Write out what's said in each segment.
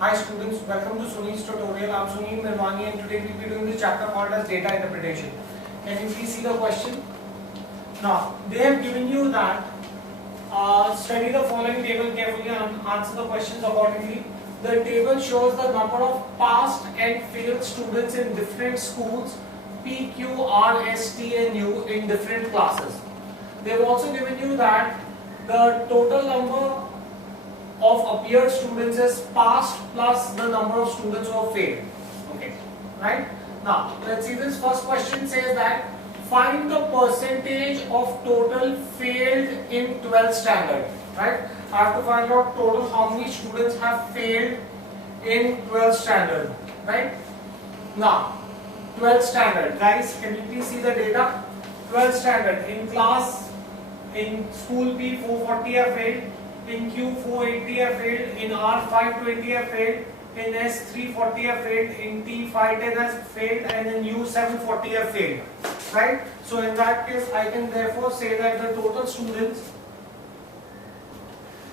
Hi students, welcome to Sunil's tutorial. I'm Sunil Nirmani and today we'll be doing the chapter called as data interpretation. Can you please see the question? Now, they have given you that study the following table carefully and answer the questions accordingly. The table shows the number of passed and failed students in different schools, P, Q, R, S, T and U in different classes. They have also given you that the total number of appeared students is passed plus the number of students who have failed. Okay, right? Now, let's see this first question says that find the percentage of total failed in 12th standard, right? I have to find out total how many students have failed in 12th standard, right? Now, 12th standard, guys, can you please see the data? 12th standard, in class, in school P, 440 have failed, in Q 480 have failed, in R 520 have failed, in S 340 have failed, in T 510 has failed, and in U 740 have failed, right? So in that case, I can therefore say that the total students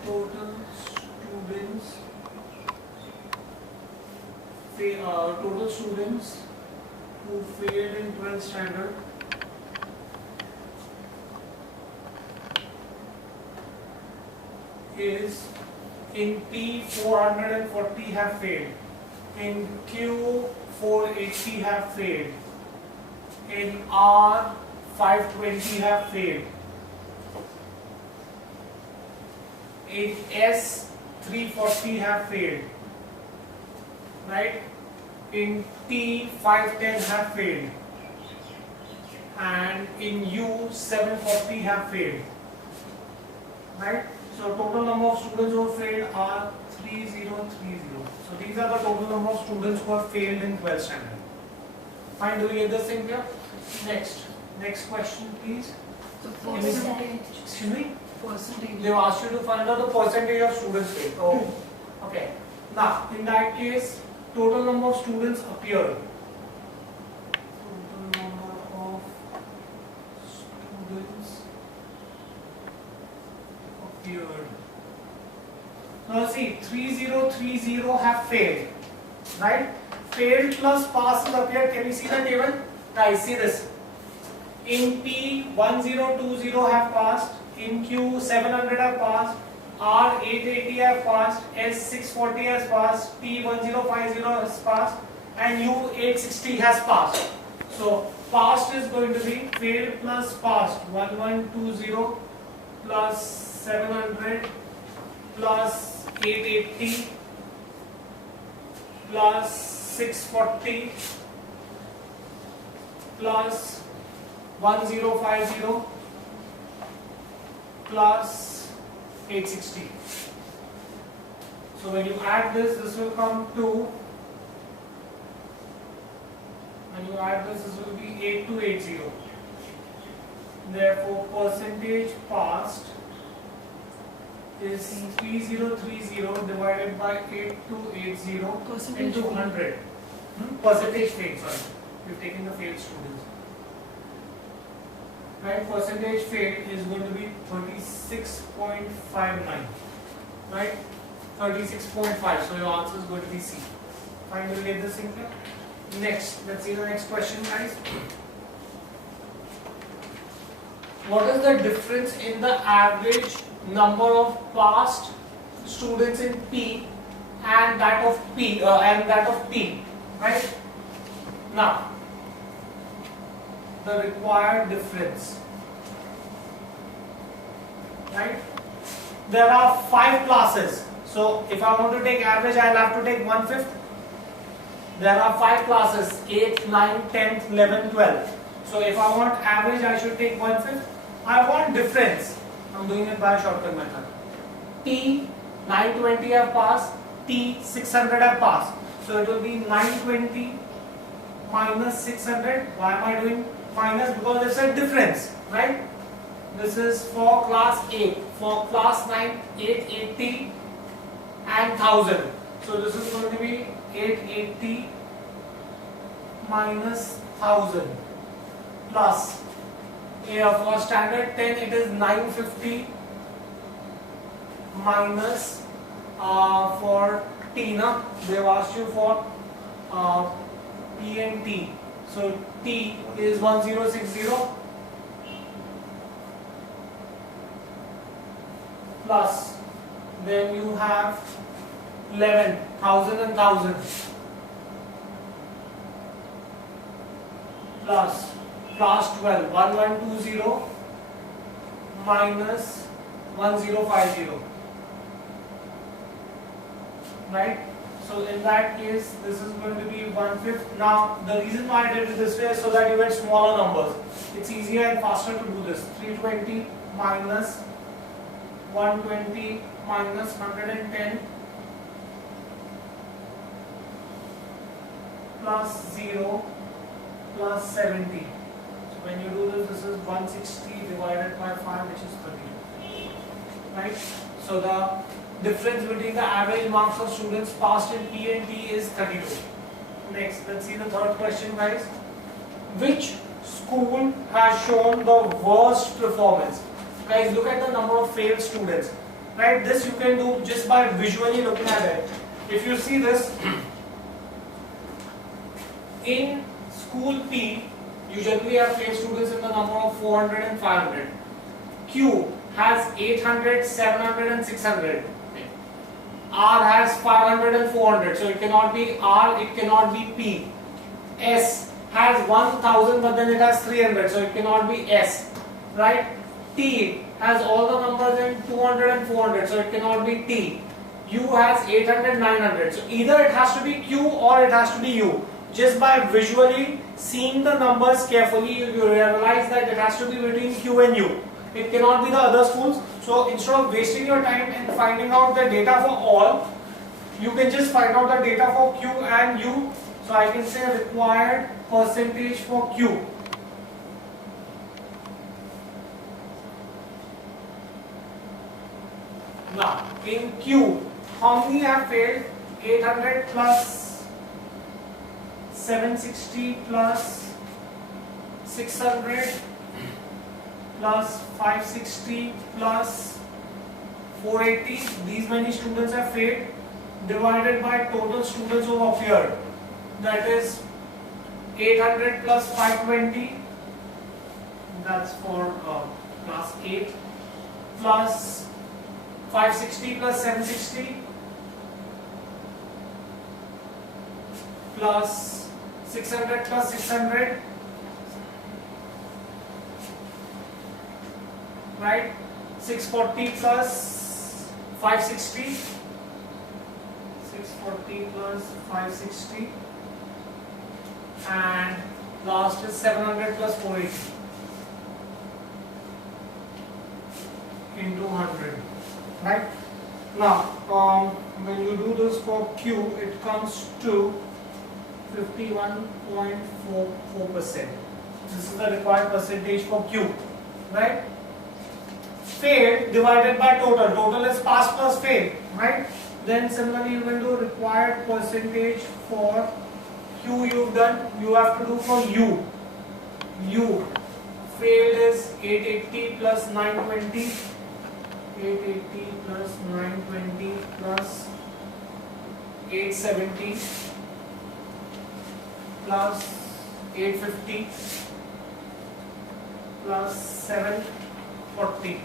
who failed in 12th standard is in P 440 have failed, in Q 480 have failed, in R 520 have failed, in S 340 have failed, right? In T 510 have failed, and in U 740 have failed, right? So total number of students who have failed are 3030. So these are the total number of students who have failed in 12th standard. Fine, do we get this thing here? Next question please. The percentage. Excuse me? Percentage. They have asked you to find out the percentage of students failed. Oh, okay. Now, in that case, total number of students appeared. Total number of students appeared. Now see, 3030 have failed, right? Failed plus pass is appeared. Can you see the table? Guys, see this. In P 1020 have passed, in Q 700 have passed, R 880 have passed, S 640 has passed, T 1050 has passed, and U 860 has passed. So passed is going to be failed plus passed, 1120 plus 700 plus 880 plus 640 plus 1050 plus 860. So when you add this will come to, when you add this will be 8280. Therefore, percentage passed is 3030 divided by 8280 into 100. Percentage failed, sorry. We've taken the failed students. Right, percentage failed is going to be 36.59. Right? 36.5. So your answer is going to be C. Fine, we'll get this in here. Next, let's see the next question, guys. What is the difference in the average number of passed students in P and that of P and that of T, right? Now, the required difference, right? There are 5 classes, so if I want to take average, I'll have to take 1/5. There are 5 classes, 8, 9, 10, 11, 12. So if I want average, I should take 1/5. I want difference. I'm doing it by a shortcut method. T 920 have passed, T 600 have passed. So it will be 920 minus 600. Why am I doing minus? Because it's a difference, right? This is for class 8. For class 9, 880 and 1000. So this is going to be 880 minus 1000 plus. For standard 10 it is 950 minus for T, na? They've asked you for P and T. So T is 1060 plus, then you have 11, 1000 and 1000 plus class 12, 1120 minus 1050, right? So in that case, this is going to be 1/5. Now the reason why I did it this way is so that you get smaller numbers. It's easier and faster to do this. 320 minus 120 minus 110 plus 0 plus 70. So when you do this, this is 160 divided by 5, which is 30. Right? So the difference between the average marks of students passed in P and T is 32. Next, let's see the third question, guys. Which school has shown the worst performance? Guys, look at the number of failed students. Right? This you can do just by visually looking at it. If you see this, in school P, you generally have failed students in the number of 400 and 500. Q has 800, 700 and 600. R has 500 and 400, so it cannot be R, it cannot be P. S has 1000, but then it has 300, so it cannot be S, right? T has all the numbers in 200 and 400, so it cannot be T. U has 800, 900, so either it has to be Q or it has to be U. Just by visually seeing the numbers carefully, you realize that it has to be between Q and U. It cannot be the other schools. So instead of wasting your time and finding out the data for all, you can just find out the data for Q and U. So I can say required percentage for Q. Now in Q, how many have failed? 800 plus 760 plus 600 plus 560 plus 480. These many students have failed, divided by total students who have appeared. That is 800 plus 520. That's for class 8. Plus 560 plus 760 plus 600 plus 600, right? 640 plus 560, 640 plus 560, and last is 700 plus 480 into 100, right? Now when you do this for Q, it comes to 51.44%. This is the required percentage for Q, right? Failed divided by total. Total is pass plus fail, right? Then similarly you will do required percentage for Q. You've done. You have to do for U. U failed is 880 plus 920. 880 plus 920 plus 870 plus 850 plus 740.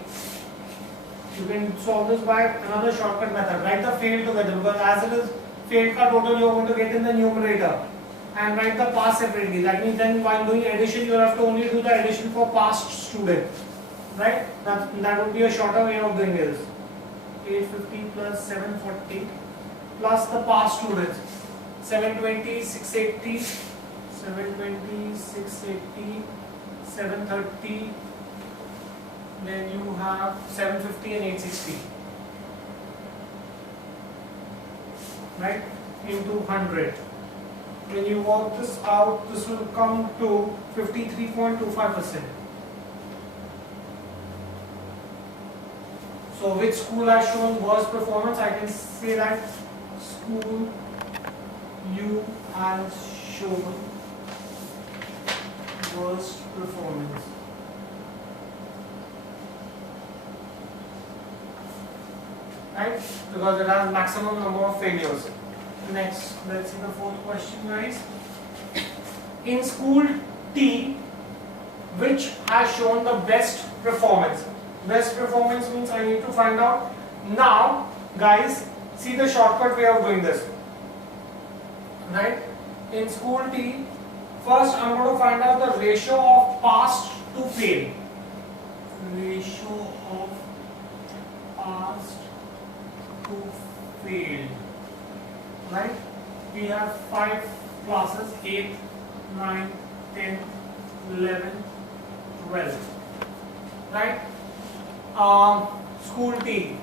You can solve this by another shortcut method. Write the fail together, because as it is failed ka total you are going to get in the numerator, and write the pass separately. That means then while doing addition you have to only do the addition for past student, right? That would be a shorter way of doing this. 850 plus 740 plus the past students. 720, 680, 720, 680, 730, then you have 750 and 860, right, into 100. When you work this out, this will come to 53.25%. So which school has shown worst performance? I can say that school U has shown worst performance. Right? Because it has maximum number of failures. Next, let's see the fourth question, guys. In school T, which has shown the best performance? Best performance means I need to find out. Now, guys, see the shortcut way of doing this. Right? In school T, first I'm going to find out the ratio of passed to fail. Ratio of passed to failed. Right? We have 5 classes, 8, 9, 10, 11, 12. Right? School T,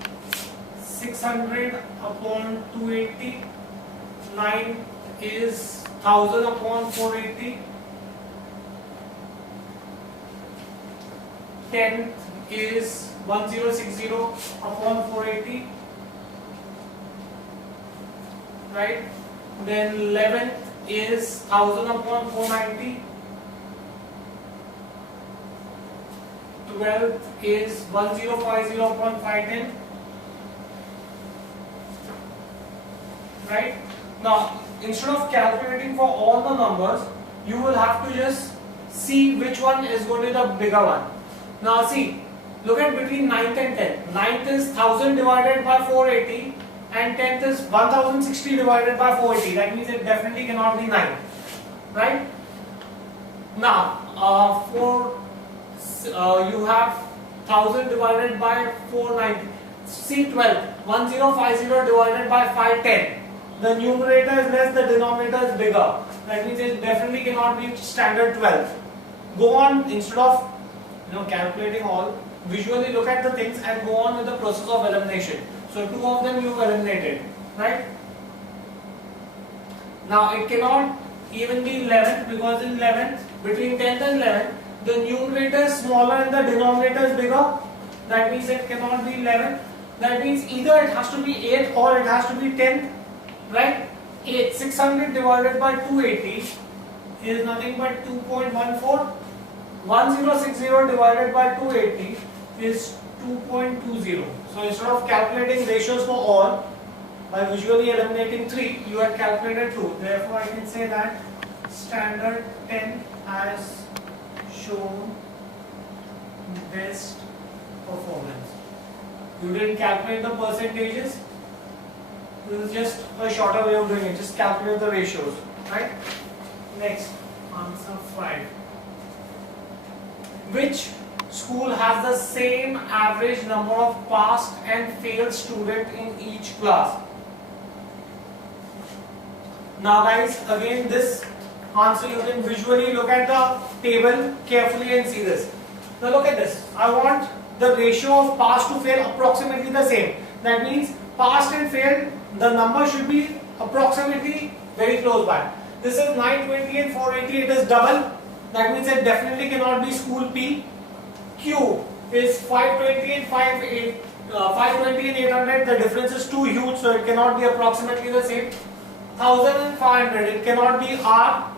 600 upon 280, 9 is 1000 upon 480, 10 is 1060 upon 480, right? Then 11 is 1000 upon 490, 12 is 1050 upon 510, right? Now, instead of calculating for all the numbers, you will have to just see which one is going to be the bigger one. Now see, look at between 9th and 10th. 9th is 1000 divided by 480 and 10th is 1060 divided by 480. That means it definitely cannot be 9. Right? Now, you have 1000 divided by 490. See 12. 1050 divided by 510. The numerator is less, the denominator is bigger. That means it definitely cannot be standard 12. Go on, instead of calculating all, visually look at the things and go on with the process of elimination. So 2 of them you eliminated, right? Now it cannot even be 11 because in 11th, between 10th and 11th, the numerator is smaller and the denominator is bigger. That means it cannot be 11. That means either it has to be 8 or it has to be 10, right? 8, 600 divided by 280 is nothing but 2.14. 1060 divided by 280 is 2.20. So instead of calculating ratios for all, by visually eliminating 3, you have calculated 2. Therefore, I can say that standard 10 has shown best performance. You didn't calculate the percentages. This is just a shorter way of doing it. Just calculate the ratios, right? Next, answer 5. Which school has the same average number of passed and failed students in each class? Now guys, again this answer you can visually look at the table carefully and see this. Now look at this. I want the ratio of pass to fail approximately the same. That means passed and failed, the number should be approximately very close by. This is 920 and 480, it is double. That means it definitely cannot be school P. Q is 520 and 520 and 800. The difference is too huge, so it cannot be approximately the same. 1000 and 500, it cannot be R.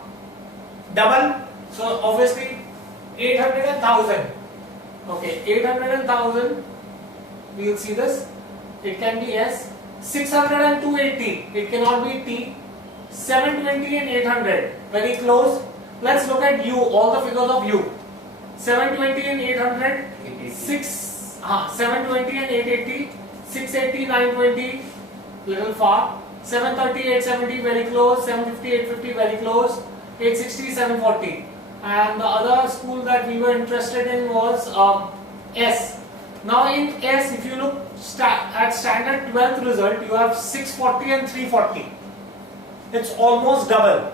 Double, so obviously 800 and 1000. Okay, 800 and 1000. We will see this. It can be S. 600 and 280. It cannot be T. 720 and 800. Very close. Let's look at U, all the figures of U. 720 and 800, 720 and 880, 680, 920, little far. 730, 870, very close. 750, 850, very close. 860, 740. And the other school that we were interested in was S. Now in S, if you look at standard 12th result, you have 640 and 340. It's almost double.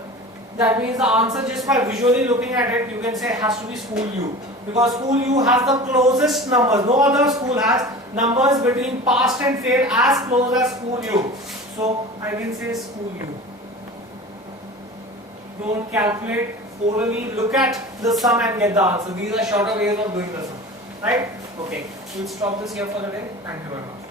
That means the answer, just by visually looking at it, you can say it has to be school U. Because school U has the closest numbers. No other school has numbers between passed and failed as close as school U. So I can say school U. Don't calculate, orally look at the sum and get the answer. These are shorter ways of doing the sum. Right? Okay. We'll stop this here for the day. Thank you very much.